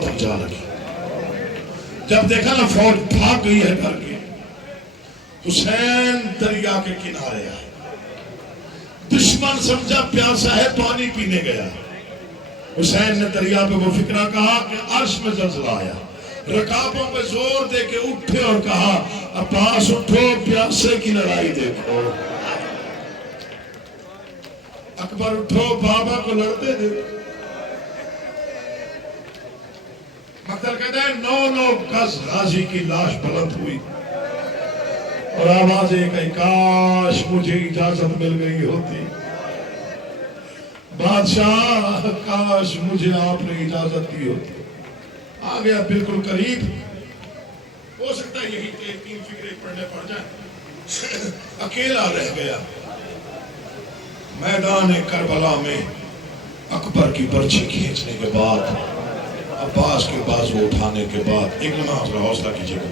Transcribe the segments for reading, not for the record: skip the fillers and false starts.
تک جا لگی. جب دیکھا نا فوج بھاگ گئی ہے گھر کی، حسین دریا کے کنارے آئے. دشمن سمجھا پیاسا ہے پانی پینے گیا. حسین نے دریا پہ وہ فکرہ کہا کہ عرش میں زلزلہ آیا. رکابوں پہ زور دے کے اٹھے اور کہا عباس اٹھو پیاسے کی لڑائی دیکھو. اکبر اٹھو بابا کو لڑتے دیکھو. مقتل کہتا ہے 9 گز غازی کی لاش بلند ہوئی اور آواز ایک ہے کاش مجھے اجازت مل گئی ہوتی. بادشاہ کاش مجھے آپ نے اجازت دی ہوتی. آ گیا بالکل قریب. ہو سکتا ہے یہی 3 فکریں پڑھنے پڑ جائیں. اکیلا رہ گیا. میدان کربلا میں اکبر کی برچھی کھینچنے کے بعد، عباس کے بازو اٹھانے کے بعد، ایک لمحہ حوصلہ کیجئے گا،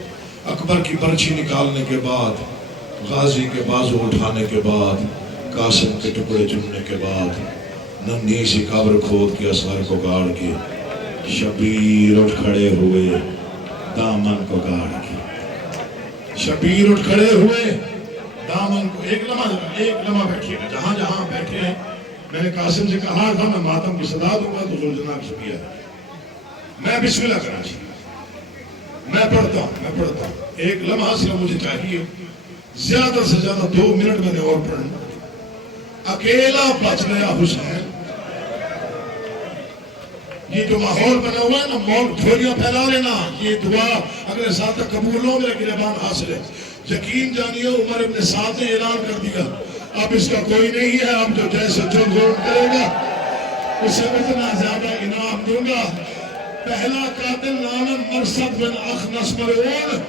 اکبر کی برچھی نکالنے کے بعد، غازی کے بازو اٹھانے کے بعد، قاسم کے ٹکڑے چننے کے بعد، ننھی سی قبر کھود کے اصغر کو گاڑ کے شبیر اٹھ کھڑے ہوئے دامن کو گاڑ کے. شبیر اٹھ کھڑے ہوئے دامن کو. ایک لمحہ بیٹھیے گا. جہاں جہاں بیٹھے ہیں میں نے قاسم سے کہا تھا میں ماتم کی صدا دوں گا تو زلجنا کی شبیہ ہے. میں بسم اللہ کرنا چاہیے. میں پڑھتا ہوں. ایک لمحہ صرف مجھے چاہیے، زیادہ سے زیادہ 2 منٹ میں نے اور پڑھنا. اکیلا بچ گیا حسین. یہ جو ماحول بنا ہوا ہے نا، مول جھولیاں پھیلا لینا، یہ دعا اگلے سال تک قبول ہو میرے گریبان حاصل ہے. یقین جانیے عمر ابن سعد نے اعلان کر دیا اب اس کا کوئی نہیں ہے. اب جو جیسے جو غور کرے گا اسے اتنا زیادہ انعام دوں گا. پہلا قاتل نام مرصد بن اخنس ملعون.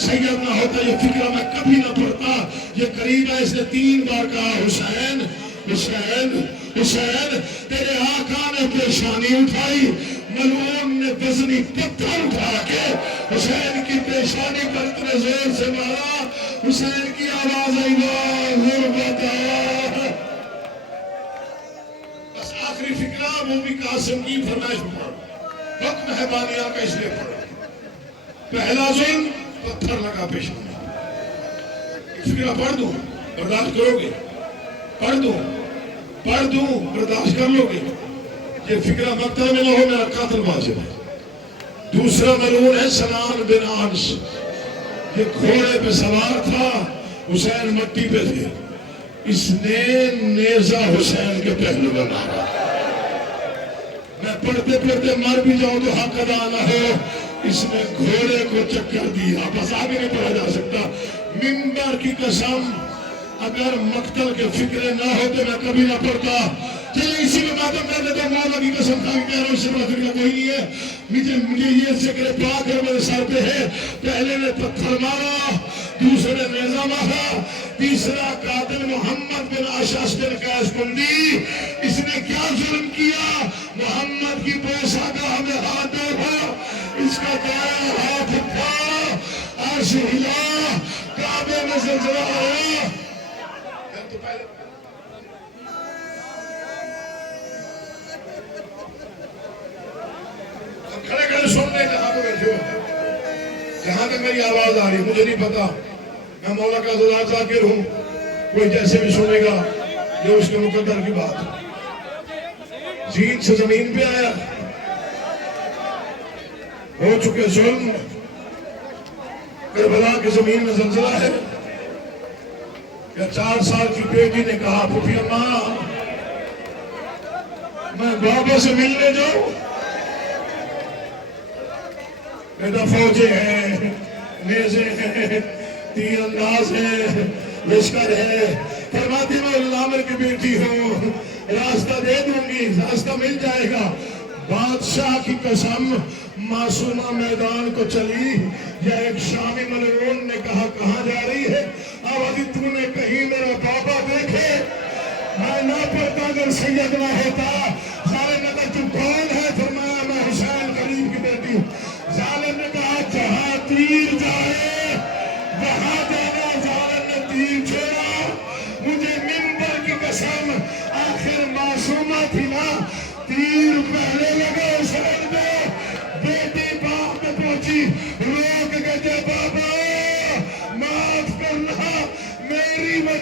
سید نہ ہوتا یہ فکرہ میں کبھی نہ پڑتا. یہ قریب ہے. اس نے 3 بار کہا حسین حسین حسین. تیرے آقا نے پیشانی اٹھائی، ملعون نے وزنی پتھر اٹھا کے حسین کی پیشانی پر اتنے زور سے مارا. حسین کی آواز آئی غربتا. بس آخری فکرہ وہ بھی قاسم کی فرمائش پڑھ. حکم ہے بانیہ کا اس لیے پڑھا. پہلا ظلم پتھر لگا پیشانی. فکرہ پڑھ دوں برداشت کرو گے؟ پڑھ دوں برداشت کر لو گے؟ یہ فکرہ مقتل میں نہ ہو میرا قاتل واجب ہے. دوسرا ملعون ہے سنان بن انس. یہ گھوڑے پہ سوار تھا، حسین مٹی پہ تھے. اس نے نیزہ حسین کے پہلو میں مارا. میں پڑھتے پڑھتے مر بھی جاؤں تو حق ادا نہ ہو. اس نے گھوڑے کو چکر دیا. بس آگے نہیں پڑھا جا سکتا. منبر کی قسم اگر مقتل کے فکرے نہ ہوتے میں کبھی نہ پڑھتا. چلے اسی میں ماتم کر دیتا. مولا کی قسم کھا کے کہہ رہا ہوں اس سے بڑا فکرہ کوئی نہیں ہے. مجھے یہ ذکر پاک ہے میرے سر پہ ہے. پہلے نے پتھر مارا، دوسرے نے نیزہ مارا، تیسرا قاتل محمد بن اشعث بن قیس بندی. اس نے کیا ظلم کیا؟ محمد کی پیسہ کا ہمیں ہاتھ دیکھا، اس کا دائیں ہاتھ اٹھا، عرش ہلا، کعبے میں زلزلہ آیا. کھڑے کھڑے سننے جہاں پہ بیٹھے ہو، جہاں پہ میری آواز آ رہی ہے. مجھے نہیں پتا میں مولا کا ذات ذاکر ہوں. کوئی جیسے بھی سنے گا یہ اس کے مقدر کی بات ہے. زین سے زمین پہ آیا، ہو چکے ظلم. کربلا کی زمین میں زلزلہ ہے. یا 4 سال کی بیٹی نے کہا پھوپھی اماں میں بابا سے ملنے جاؤں. بیٹا فوجیں ہیں، نیزے ہیں، تیر انداز ہے، لشکر ہے. فرماتی میں الامر کی بیٹی ہوں، راستہ دے دوں گی، راستہ مل جائے گا. بادشاہ کی قسم معصومہ میدان کو چلی. یا ایک شامی ملعون نے کہا کہاں جا رہی ہے؟ آوازی تو نے کہیں میرا بابا دیکھے. میں نہ پڑھتا اگر سید نہ ہوتا. ظالم نے کہا تو کون ہے؟ فرمایا میں حسین غریب کی بیٹی ہوں. ظالم نے کہا جہاں تیر جائے وہاں جانا. ظالم نے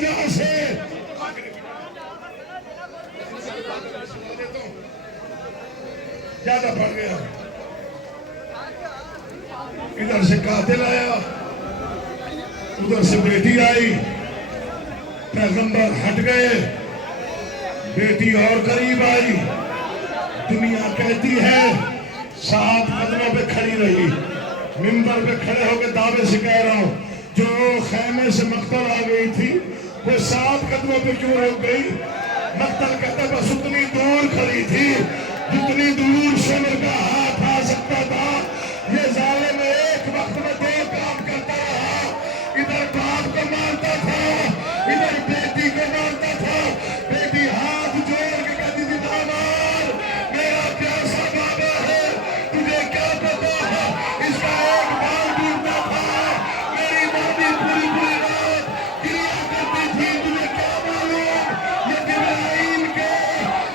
وجہ سے زیادہ پڑ گیا. ادھر سے قاتل آیا, ادھر سے بیٹی آئی, پیغمبر ہٹ گئے, بیٹی اور قریب آئی. دنیا کہتی ہے 7 قدموں پہ کھڑی رہی. منبر پہ کھڑے ہو کے دعوے سے کہہ رہا ہوں, جو خیمے سے مقتل آ گئی تھی وہ 7 قدموں پہ کیوں رک گئی؟ مقتل کہتا بس اتنی دور کھڑی تھی جتنی دور شمر کا ہاتھ آ سکتا تھا. یہ ظالم ایک وقت میں 2 کام کرتا رہا, ادھر باپ کو مانتا تھا, ادھر بیٹی کو مانتا تھا. بیٹی ہاتھ جوڑ کے کہتی تھی داماد میرا پیاسا بابا ہے, تجھے کیا پتا ہے اس کا ایک بال ٹوٹا تھا. میری مامی پوری پوری رات کریا کرتی تھی, تجھے کیا معلوم یہ جبرائیل کے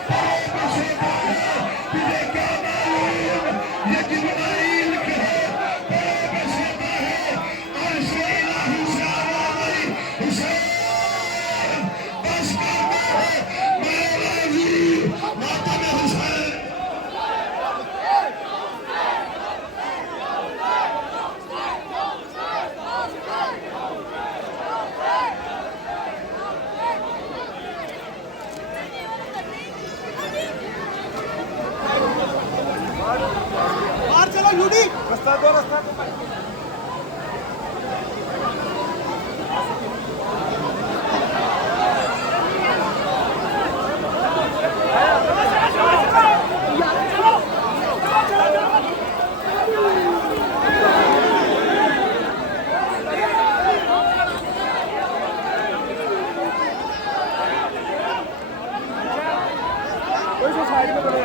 پاؤں پہ سوتا ہے. تجھے کیا معلوم یہ جبرائیل کے پاؤں پہ سوتا ہے. عرش الہی سے آواز آئی, حسین بس کرنا ہے, میں راضی ماتم حسین. باہر چلو یوڈی رستہ دو رستہ دو. سائڈ میں